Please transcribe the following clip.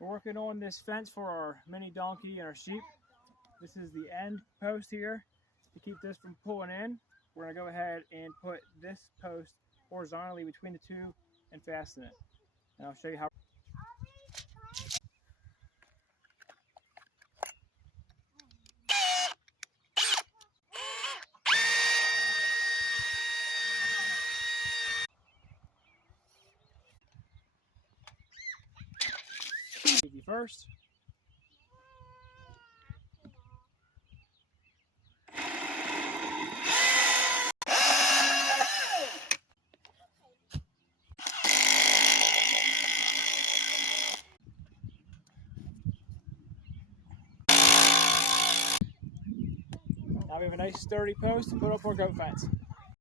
We're working on this fence for our mini donkey and our sheep. This is the end post here. To keep this from pulling in, we're going to go ahead and put this post horizontally between the two and fasten it. And I'll show you how. Easy first. Now we have a nice sturdy post to put up our goat fence.